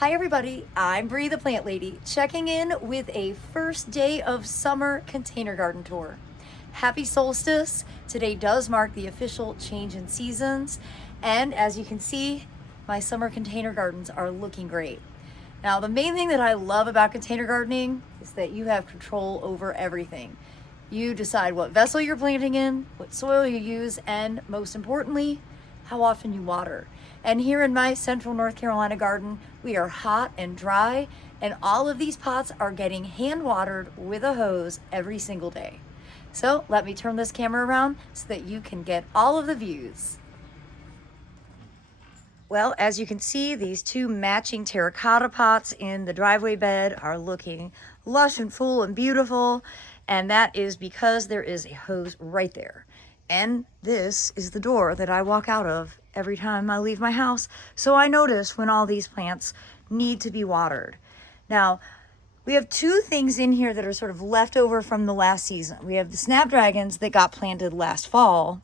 Hi everybody, I'm Bree the Plant Lady, checking in with a first day of summer container garden tour. Happy solstice! Today does mark the official change in seasons, and as you can see, my summer container gardens are looking great. Now the main thing that I love about container gardening is that you have control over everything. You decide what vessel you're planting in, what soil you use, and most importantly, how often you water. And here in my central North Carolina garden, we are hot and dry, and all of these pots are getting hand watered with a hose every single day. So let me turn this camera around so that you can get all of the views. Well, as you can see, these two matching terracotta pots in the driveway bed are looking lush and full and beautiful, and that is because there is a hose right there. And this is the door that I walk out of every time I leave my house, so I notice when all these plants need to be watered. Now, we have two things in here that are sort of left over from the last season. We have the snapdragons that got planted last fall.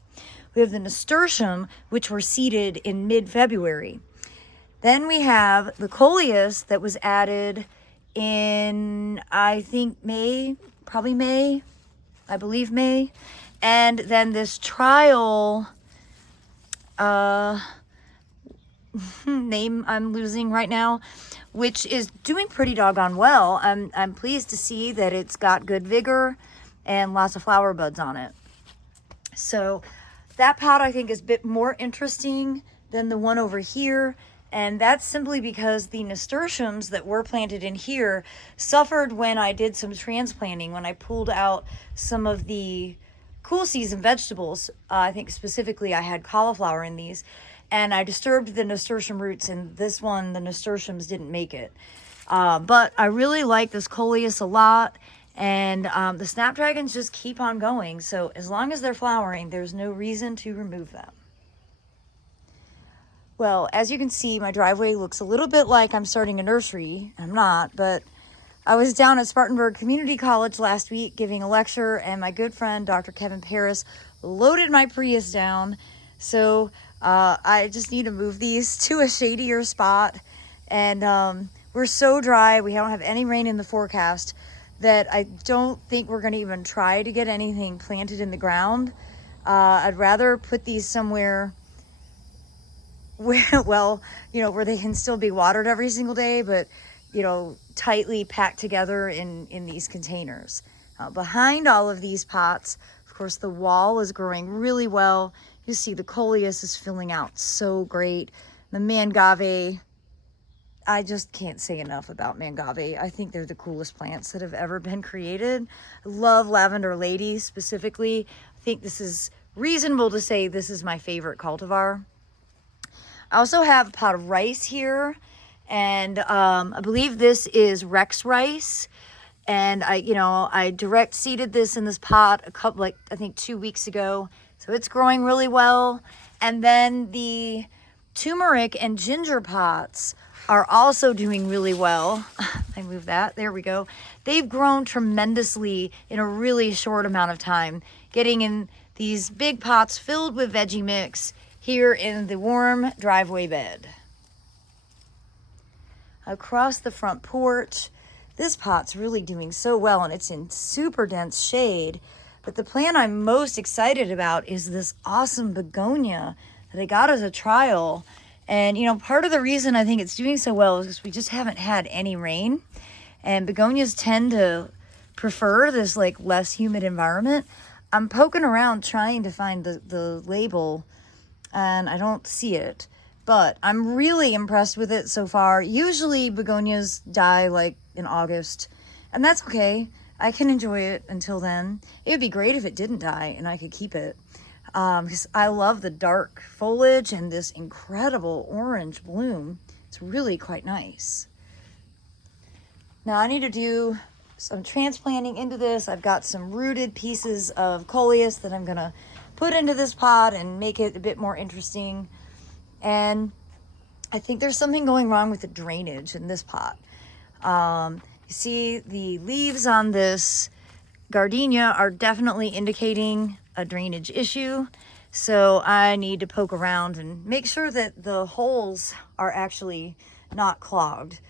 We have the nasturtium, which were seeded in mid-February. Then we have the coleus that was added in, I think, May, probably May, I believe May. And then this trial name I'm losing right now, which is doing pretty doggone well. I'm pleased to see that it's got good vigor and lots of flower buds on it. So that pot I think is a bit more interesting than the one over here. And that's simply because the nasturtiums that were planted in here suffered when I did some transplanting, when I pulled out some of the cool season vegetables. I think specifically I had cauliflower in these, and I disturbed the nasturtium roots, and this one, the nasturtiums didn't make it. But I really like this coleus a lot, and the snapdragons just keep on going. So as long as they're flowering, there's no reason to remove them. Well, as you can see, my driveway looks a little bit like I'm starting a nursery. I'm not, but I was down at Spartanburg Community College last week giving a lecture, and my good friend, Dr. Kevin Paris, loaded my Prius down. So I just need to move these to a shadier spot. And we're so dry, we don't have any rain in the forecast, that I don't think we're gonna even try to get anything planted in the ground. I'd rather put these somewhere where, well, where they can still be watered every single day, but tightly packed together in these containers. Behind all of these pots, of course, the wall is growing really well. You see the coleus is filling out so great. The mangave, I just can't say enough about mangave. I think they're the coolest plants that have ever been created. I love lavender lady specifically. I think this is reasonable to say this is my favorite cultivar. I also have a pot of rice here, and I believe this is Rex rice, and I direct seeded this in this pot a couple, I think 2 weeks ago, so it's growing really well. And then the turmeric and ginger pots are also doing really well. I moved that, there we go. They've grown tremendously in a really short amount of time, getting in these big pots filled with veggie mix here in the warm driveway bed. Across the front porch, this pot's really doing so well, and it's in super dense shade. But the plant I'm most excited about is this awesome begonia that I got as a trial. And part of the reason I think it's doing so well is because we just haven't had any rain, and begonias tend to prefer this less humid environment. I'm poking around trying to find the label, and I don't see it. But I'm really impressed with it so far. Usually begonias die in August, and that's okay. I can enjoy it until then. It would be great if it didn't die and I could keep it, because I love the dark foliage and this incredible orange bloom. It's really quite nice. Now I need to do some transplanting into this. I've got some rooted pieces of coleus that I'm gonna put into this pot and make it a bit more interesting. And I think there's something going wrong with the drainage in this pot. You see the leaves on this gardenia are definitely indicating a drainage issue. So I need to poke around and make sure that the holes are actually not clogged.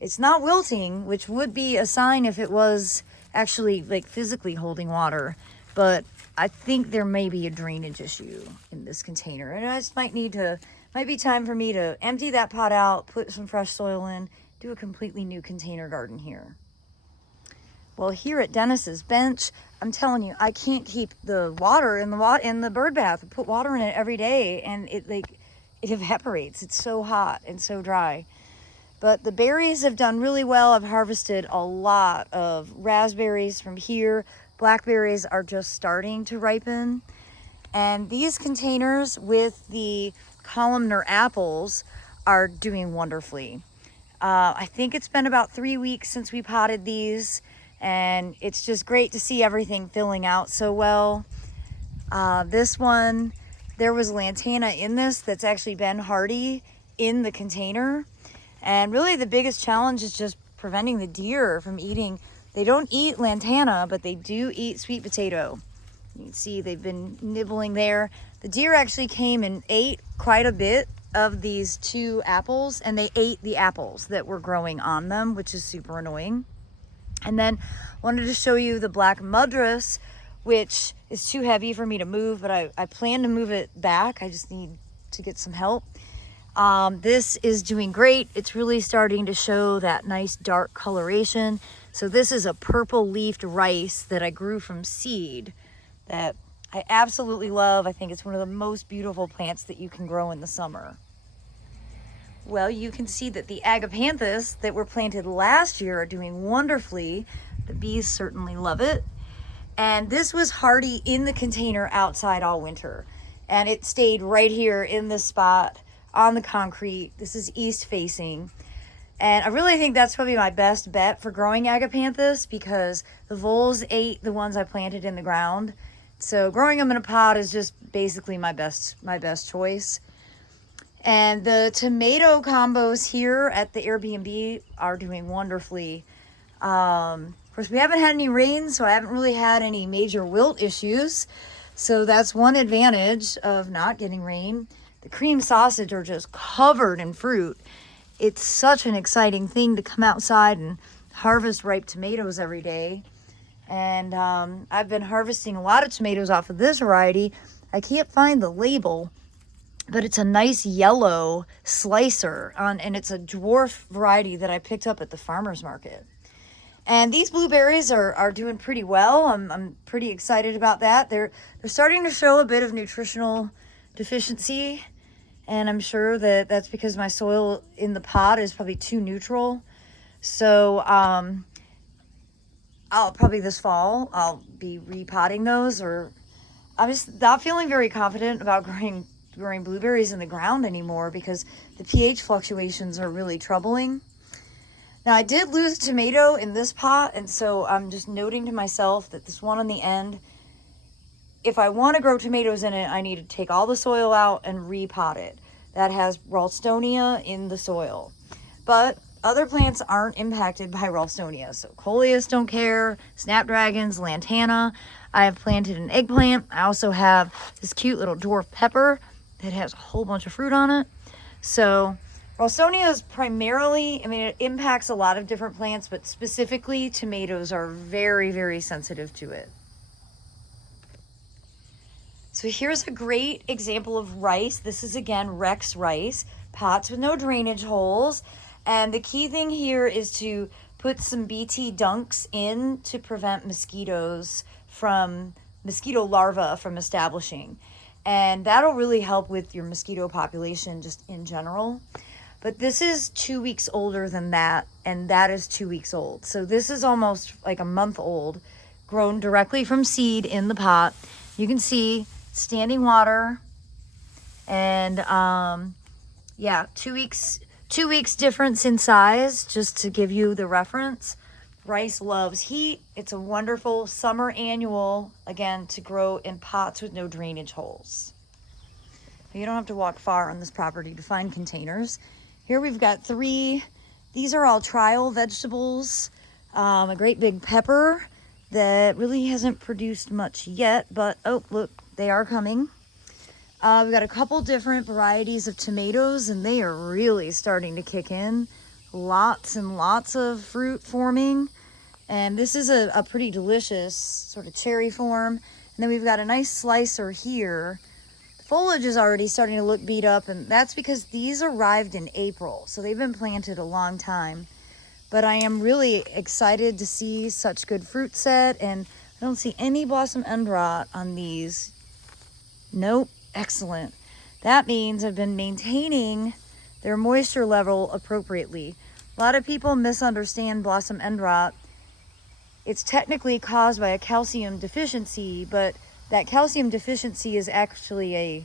It's not wilting, which would be a sign if it was actually like physically holding water, but I think there may be a drainage issue in this container, and I just might be time for me to empty that pot out, put some fresh soil in, do a completely new container garden here. Well, here at Dennis's bench, I'm telling you, I can't keep the water in the bird bath. I put water in it every day, and it evaporates. It's so hot and so dry. But the berries have done really well. I've harvested a lot of raspberries from here. Blackberries are just starting to ripen. And these containers with the columnar apples are doing wonderfully. I think it's been about 3 weeks since we potted these, and it's just great to see everything filling out so well. This one, there was lantana in this that's actually been hardy in the container. And really the biggest challenge is just preventing the deer from eating. They don't eat lantana, but they do eat sweet potato. You can see they've been nibbling there. The deer actually came and ate quite a bit of these 2 apples, and they ate the apples that were growing on them, which is super annoying. And then wanted to show you the black mudras, which is too heavy for me to move, but I plan to move it back. I just need to get some help. This is doing great. It's really starting to show that nice dark coloration. So this is a purple leafed rice that I grew from seed that I absolutely love. I think it's one of the most beautiful plants that you can grow in the summer. Well, you can see that the Agapanthus that were planted last year are doing wonderfully. The bees certainly love it. And this was hardy in the container outside all winter. And it stayed right here in this spot on the concrete. This is east facing. And I really think that's probably my best bet for growing Agapanthus, because the voles ate the ones I planted in the ground. So growing them in a pot is just basically my best choice. And the tomato combos here at the Airbnb are doing wonderfully. Of course, we haven't had any rain, so I haven't really had any major wilt issues. So that's one advantage of not getting rain. The cream sausage are just covered in fruit. It's such an exciting thing to come outside and harvest ripe tomatoes every day. And I've been harvesting a lot of tomatoes off of this variety. I can't find the label, but it's a nice yellow slicer, and it's a dwarf variety that I picked up at the farmer's market. And these blueberries are doing pretty well. I'm pretty excited about that. They're starting to show a bit of nutritional deficiency, and I'm sure that that's because my soil in the pot is probably too neutral. So I'll probably this fall I'll be repotting those, or I'm just not feeling very confident about growing blueberries in the ground anymore because the pH fluctuations are really troubling. Now, I did lose a tomato in this pot, and so I'm just noting to myself that this one on the end, if I want to grow tomatoes in it, I need to take all the soil out and repot it. That has Ralstonia in the soil. But other plants aren't impacted by Ralstonia. So coleus don't care, snapdragons, lantana. I have planted an eggplant. I also have this cute little dwarf pepper that has a whole bunch of fruit on it. So Ralstonia is primarily, it impacts a lot of different plants, but specifically tomatoes are very, very sensitive to it. So here's a great example of rice. This is again Rex rice, pots with no drainage holes. And the key thing here is to put some BT dunks in to prevent mosquito larvae from establishing. And that'll really help with your mosquito population just in general. But this is 2 weeks older than that, and that is 2 weeks old. So this is almost like a month old, grown directly from seed in the pot. You can see standing water, and 2 weeks difference in size, just to give you the reference. Rice loves heat. It's a wonderful summer annual, again, to grow in pots with no drainage holes. You don't have to walk far on this property to find containers. Here we've got 3. These are all trial vegetables. A great big pepper that really hasn't produced much yet, but oh, look, they are coming. We've got a couple different varieties of tomatoes, and they are really starting to kick in. Lots and lots of fruit forming. And this is a pretty delicious sort of cherry form. And then we've got a nice slicer here. The foliage is already starting to look beat up, and that's because these arrived in April. So they've been planted a long time. But I am really excited to see such good fruit set, and I don't see any blossom end rot on these. Nope, excellent. That means I've been maintaining their moisture level appropriately. A lot of people misunderstand blossom end rot. It's technically caused by a calcium deficiency, but that calcium deficiency is actually a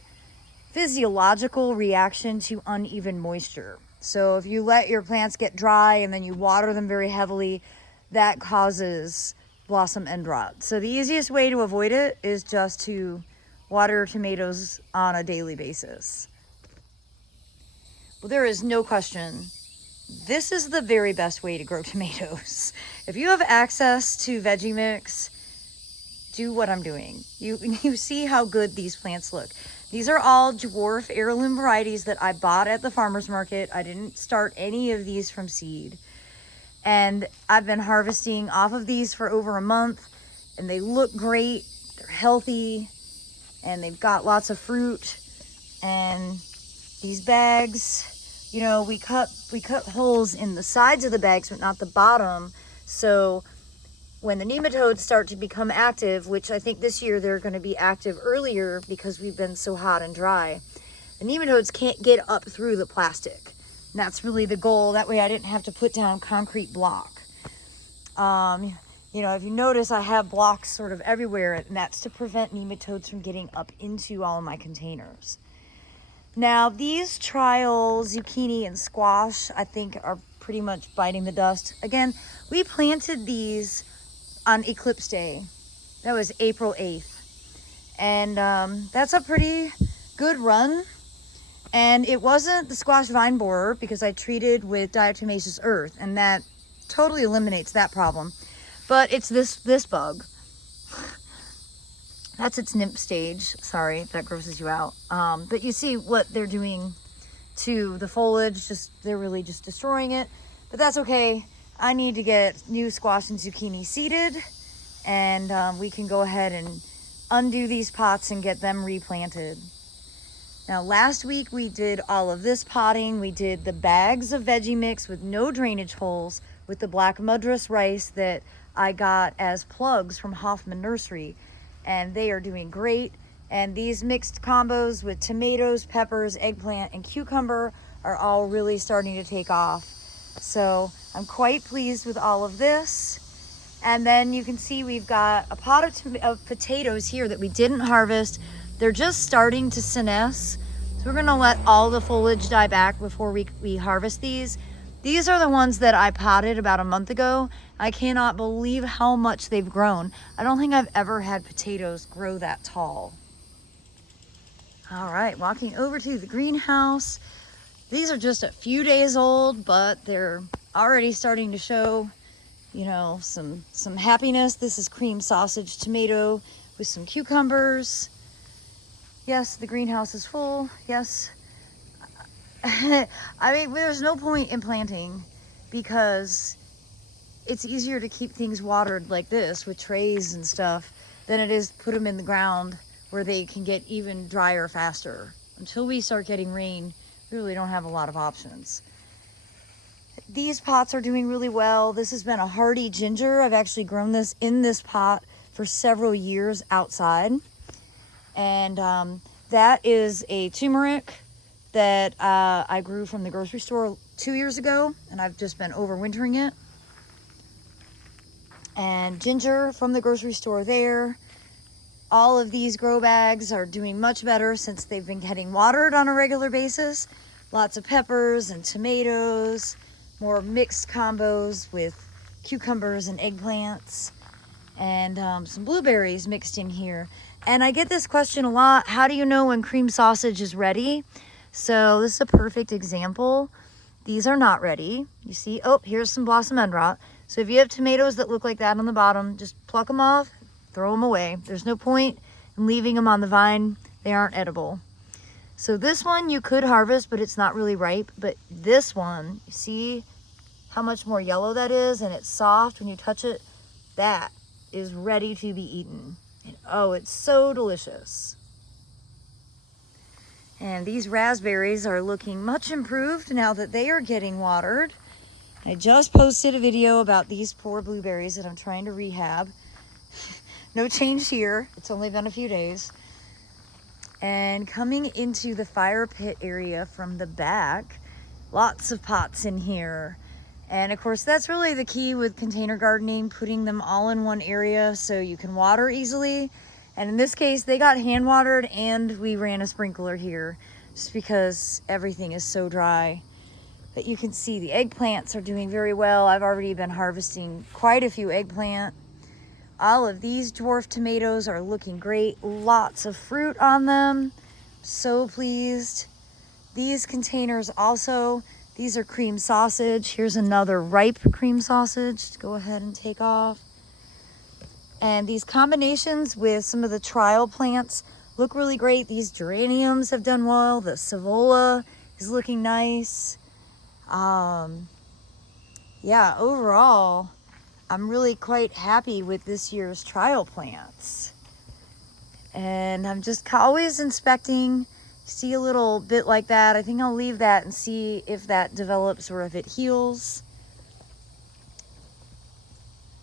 physiological reaction to uneven moisture. So if you let your plants get dry and then you water them very heavily, that causes blossom end rot. So the easiest way to avoid it is just to water your tomatoes on a daily basis. Well, there is no question. This is the very best way to grow tomatoes. If you have access to veggie mix, do what I'm doing. You see how good these plants look. These are all dwarf heirloom varieties that I bought at the farmer's market. I didn't start any of these from seed. And I've been harvesting off of these for over a month, and they look great. They're healthy, and they've got lots of fruit. And these bags, you know, we cut holes in the sides of the bags, but not the bottom. So when the nematodes start to become active, which I think this year they're going to be active earlier because we've been so hot and dry, the nematodes can't get up through the plastic. And that's really the goal. That way I didn't have to put down concrete block. You know, if you notice, I have blocks sort of everywhere, and that's to prevent nematodes from getting up into all of my containers. Now, these trial zucchini and squash, I think, are pretty much biting the dust. Again, we planted these on Eclipse Day. That was April 8th. And that's a pretty good run. And it wasn't the squash vine borer because I treated with diatomaceous earth, and that totally eliminates that problem. But it's this bug. That's its nymph stage. Sorry if that grosses you out. But you see what they're doing to the foliage. They're really just destroying it. But that's okay. I need to get new squash and zucchini seeded, and we can go ahead and undo these pots and get them replanted. Now, last week we did all of this potting. We did the bags of veggie mix with no drainage holes with the black madras rice that I got as plugs from Hoffman Nursery, and they are doing great. And these mixed combos with tomatoes, peppers, eggplant, and cucumber are all really starting to take off. So I'm quite pleased with all of this. And then you can see we've got a pot of potatoes here that we didn't harvest. They're just starting to senesce. So we're gonna let all the foliage die back before we harvest these. These are the ones that I potted about a month ago. I cannot believe how much they've grown. I don't think I've ever had potatoes grow that tall. All right, walking over to the greenhouse. These are just a few days old, but they're already starting to show, you know, some happiness. This is cream sausage tomato with some cucumbers. Yes, the greenhouse is full. Yes. I mean, there's no point in planting because it's easier to keep things watered like this with trays and stuff than it is to put them in the ground where they can get even drier faster. Until we start getting rain, we really don't have a lot of options. These pots are doing really well. This has been a hardy ginger. I've actually grown this in this pot for several years outside. And that is a turmeric that I grew from the grocery store 2 years ago, and I've just been overwintering it. And ginger from the grocery store there. All of these grow bags are doing much better since they've been getting watered on a regular basis. Lots of peppers and tomatoes, more mixed combos with cucumbers and eggplants, and some blueberries mixed in here. And I get this question a lot: how do you know when cream sausage is ready? So this is a perfect example. These are not ready. You see, oh, here's some blossom end rot. So if you have tomatoes that look like that on the bottom, just pluck them off, throw them away. There's no point in leaving them on the vine. They aren't edible. So this one you could harvest, but it's not really ripe. But this one, you see how much more yellow that is, and it's soft when you touch it? That is ready to be eaten. And oh, it's so delicious. And these raspberries are looking much improved now that they are getting watered. I just posted a video about these poor blueberries that I'm trying to rehab. No change here. It's only been a few days. And coming into the fire pit area from the back, lots of pots in here. And of course, that's really the key with container gardening, putting them all in one area so you can water easily. And in this case, they got hand watered and we ran a sprinkler here just because everything is so dry. But you can see the eggplants are doing very well. I've already been harvesting quite a few eggplant. All of these dwarf tomatoes are looking great. Lots of fruit on them. So pleased. These containers also, these are cream sausage. Here's another ripe cream sausage to go ahead and take off. And these combinations with some of the trial plants look really great. These geraniums have done well. The savola is looking nice. Yeah, overall, I'm really quite happy with this year's trial plants. And I'm just always inspecting. See a little bit like that. I think I'll leave that and see if that develops or if it heals.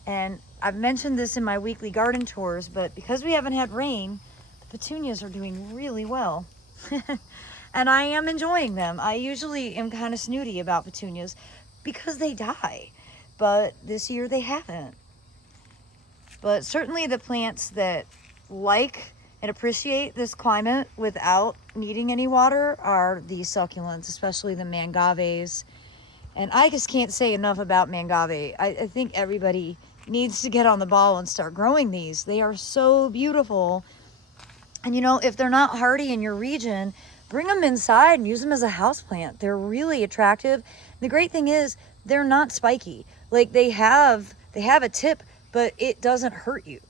And I've mentioned this in my weekly garden tours, but because we haven't had rain, the petunias are doing really well. And I am enjoying them. I usually am kind of snooty about petunias because they die, but this year they haven't. But certainly the plants that like and appreciate this climate without needing any water are the succulents, especially the mangaves. And I just can't say enough about mangave. I think everybody needs to get on the ball and start growing these. They are so beautiful. And you know, if they're not hardy in your region, bring them inside and use them as a houseplant. They're really attractive. The great thing is they're not spiky. Like they have a tip, but it doesn't hurt you.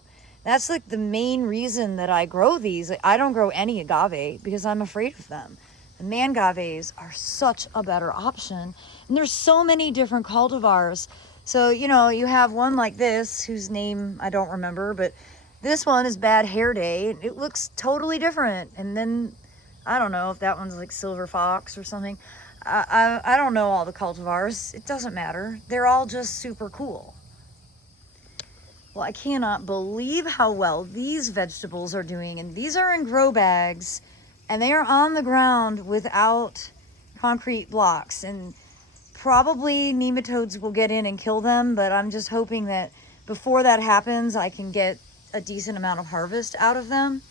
That's like the main reason that I grow these. Like, I don't grow any agave because I'm afraid of them. The mangaves are such a better option. And there's so many different cultivars. So, you know, you have one like this, whose name I don't remember, but this one is Bad Hair Day. It looks totally different. And then, I don't know if that one's like Silver Fox or something. I don't know all the cultivars. It doesn't matter. They're all just super cool. Well, I cannot believe how well these vegetables are doing. And these are in grow bags. And they are on the ground without concrete blocks. And probably nematodes will get in and kill them. But I'm just hoping that before that happens, I can get a decent amount of harvest out of them.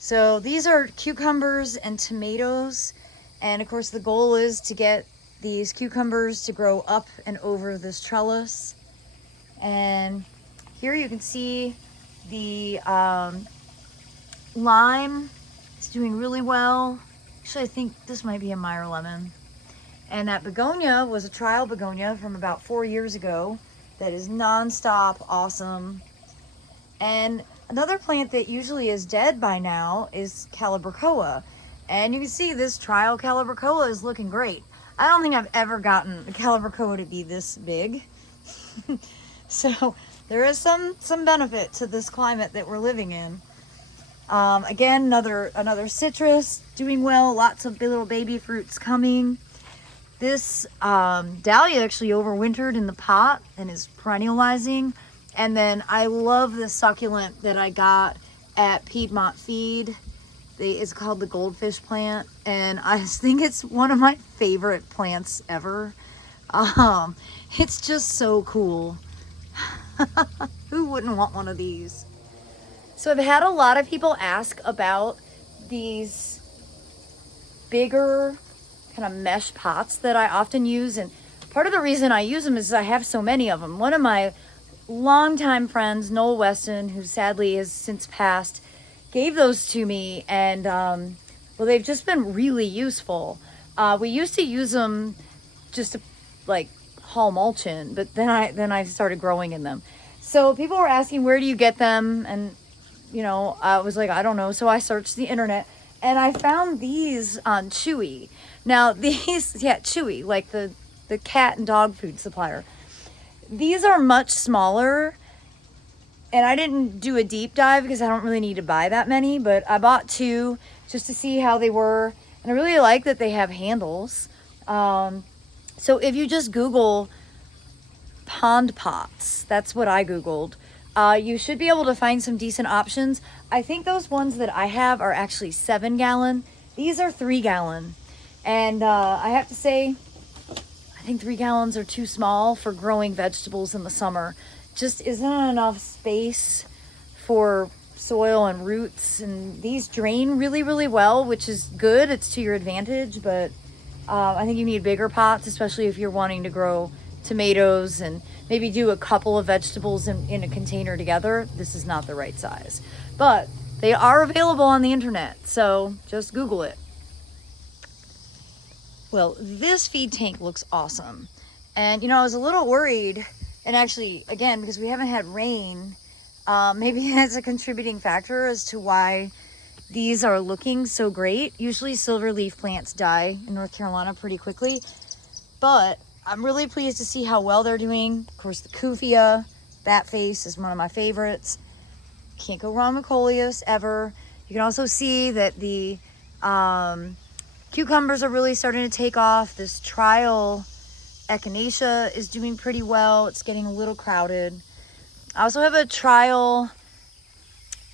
So these are cucumbers and tomatoes. And of course the goal is to get these cucumbers to grow up and over this trellis. And here you can see the lime is doing really well. Actually, I think this might be a Meyer lemon. And that begonia was a trial begonia from about 4 years ago that is nonstop awesome. And another plant that usually is dead by now is Calibrachoa. And you can see this trial Calibrachoa is looking great. I don't think I've ever gotten a Calibrachoa to be this big. So there is some benefit to this climate that we're living in. Again, another citrus doing well. Lots of little baby fruits coming. This dahlia actually overwintered in the pot and is perennializing. And then I love this succulent that I got at Piedmont Feed. It's called the goldfish plant. And I think it's one of my favorite plants ever. It's just so cool. Who wouldn't want one of these? So I've had a lot of people ask about these bigger kind of mesh pots that I often use. And part of the reason I use them is I have so many of them. One of my longtime friends, Noel Weston, who sadly has since passed, gave those to me. And well, they've just been really useful. We used to use them just to like haul mulch in, but then I started growing in them. So people were asking, where do you get them? And you know, I was like, I don't know. So I searched the internet And I found these on Chewy. Now these, yeah, Chewy, like the cat and dog food supplier. These are much smaller, and I didn't do a deep dive because I don't really need to buy that many, but I bought 2 just to see how they were. And I really like that they have handles. So if you just Google pond pots, that's what I Googled, you should be able to find some decent options. I think those ones that I have are actually 7 gallon. These are 3 gallon. And I have to say, I think 3 gallons are too small for growing vegetables in the summer. Just isn't enough space for soil and roots, and these drain really, really well, which is good. It's to your advantage, but I think you need bigger pots, especially if you're wanting to grow tomatoes and maybe do a couple of vegetables in a container together. This is not the right size, but they are available on the internet, so just Google it. Well, this feed tank looks awesome. And you know, I was a little worried, and actually, again, because we haven't had rain, maybe that's a contributing factor as to why these are looking so great. Usually silverleaf plants die in North Carolina pretty quickly, but I'm really pleased to see how well they're doing. Of course, the Kufia, bat face, is one of my favorites. Can't go wrong with coleus ever. You can also see that the cucumbers are really starting to take off. This trial echinacea is doing pretty well. It's getting a little crowded. I also have a trial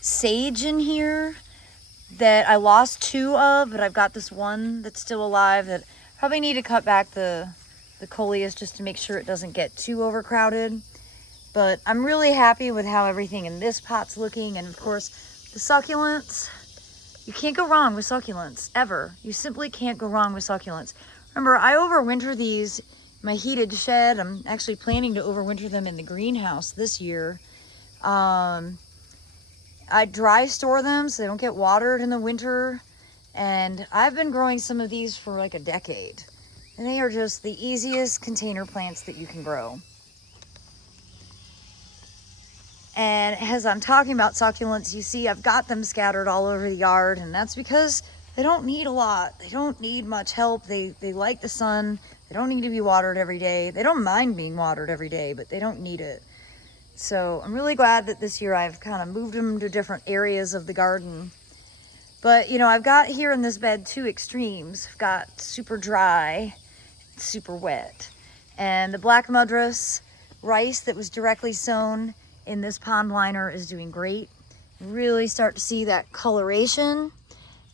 sage in here that I lost 2 of, but I've got this one that's still alive that I probably need to cut back the coleus just to make sure it doesn't get too overcrowded. But I'm really happy with how everything in this pot's looking. And of course, the succulents, you can't go wrong with succulents, ever. You simply can't go wrong with succulents. Remember, I overwinter these in my heated shed. I'm actually planning to overwinter them in the greenhouse this year. I dry store them so they don't get watered in the winter. And I've been growing some of these for like a decade. And they are just the easiest container plants that you can grow. And as I'm talking about succulents, you see I've got them scattered all over the yard, and that's because they don't need a lot. They don't need much help. They like the sun. They don't need to be watered every day. They don't mind being watered every day, but they don't need it. So I'm really glad that this year I've kind of moved them to different areas of the garden. But, you know, I've got here in this bed 2 extremes. I've got super dry, super wet. And the black madras rice that was directly sown in this pond liner is doing great. Really start to see that coloration,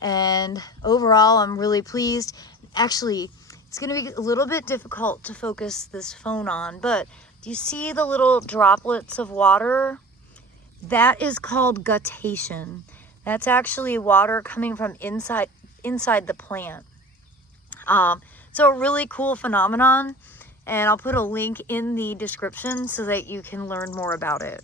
and overall I'm really pleased. Actually, it's going to be a little bit difficult to focus this phone on, but do you see the little droplets of water? That is called guttation. That's actually water coming from inside the plant. So a really cool phenomenon. And I'll put a link in the description so that you can learn more about it.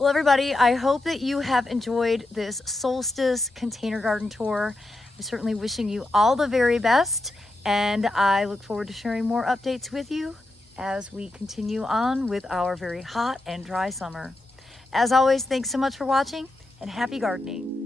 Well, everybody, I hope that you have enjoyed this solstice container garden tour. I'm certainly wishing you all the very best, and I look forward to sharing more updates with you as we continue on with our very hot and dry summer. As always, thanks so much for watching, and happy gardening.